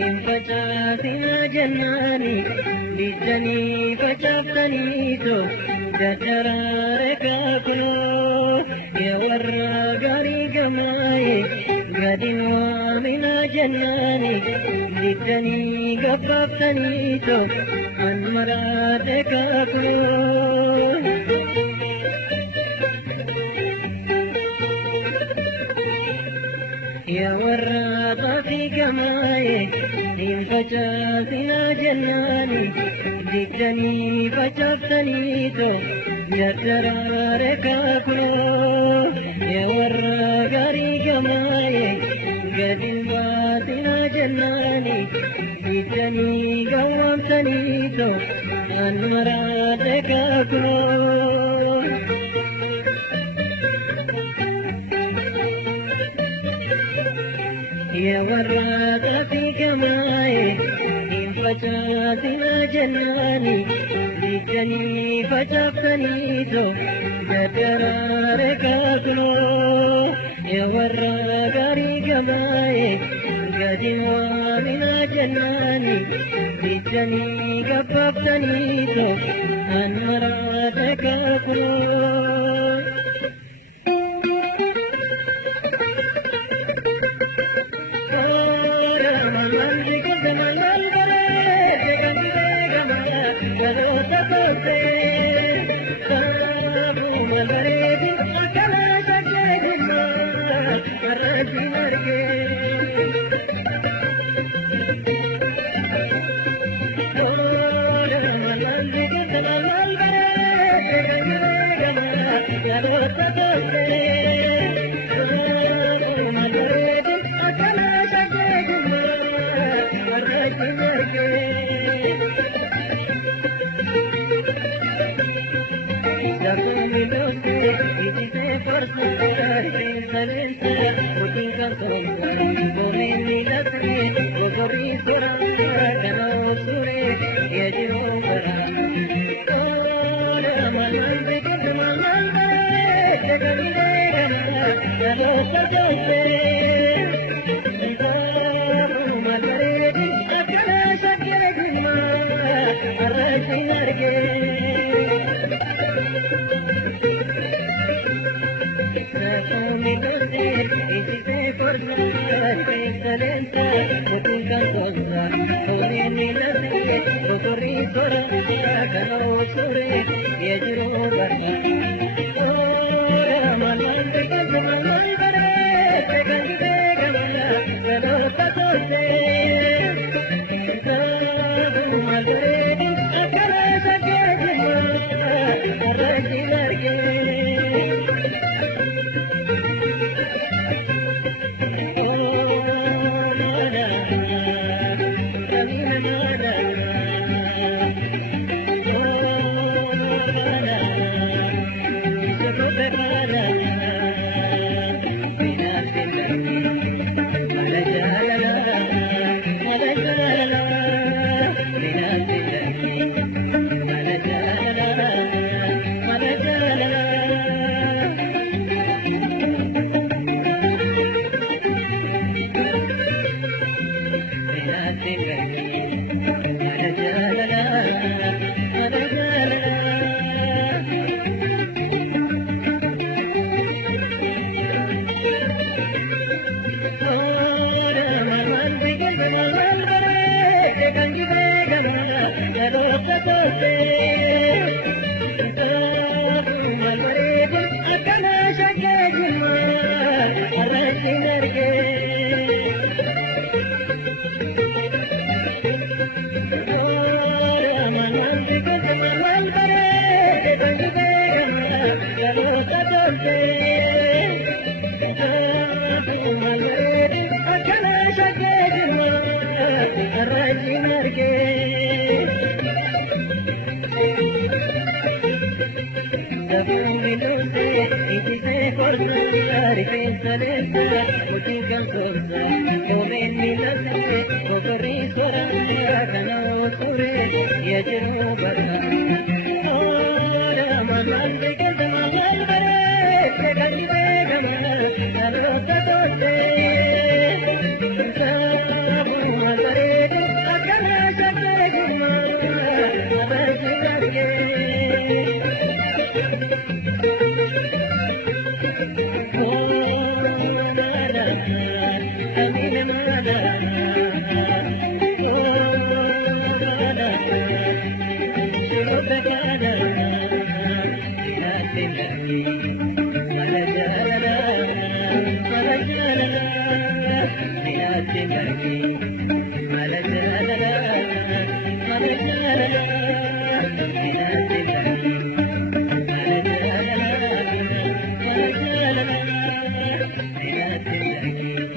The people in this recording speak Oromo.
Facaasina jennaani biddanii facaafsaniitu daddaraare kaakunoo yaa warra gaarii gamaaye gadi waamina jennaani biddanii gabbaaftaniitu manmaraate kaakunoo. Ya warra tafi gamaaye hin facaasina jennaani diddanii facaaftaniitu daddaraare kaakunoo ya warra gaarii gamaaye gadi baasina jennaani diddanii gawwaamsaniitu manmaraate kaakunoo. Ya warra tafi gamaaye hin facaasina jennaani diddanii facaaftaniitu daddaraare kaakunoo ya warra gaarii gamaaye gadi waamina jennaani diddanii gabbaaftaniitu manmaraate kaakunoo. rifeensa leessa hojii kan soorsa koomeen miila ture okorrii soorata kana oture yaa jiruu bara. Oda maal beekata maal bareesse kan beekama dhaloota kootee. Saafuma bareedu akkana shakkee gumaa abarsi gaggee. Thank you.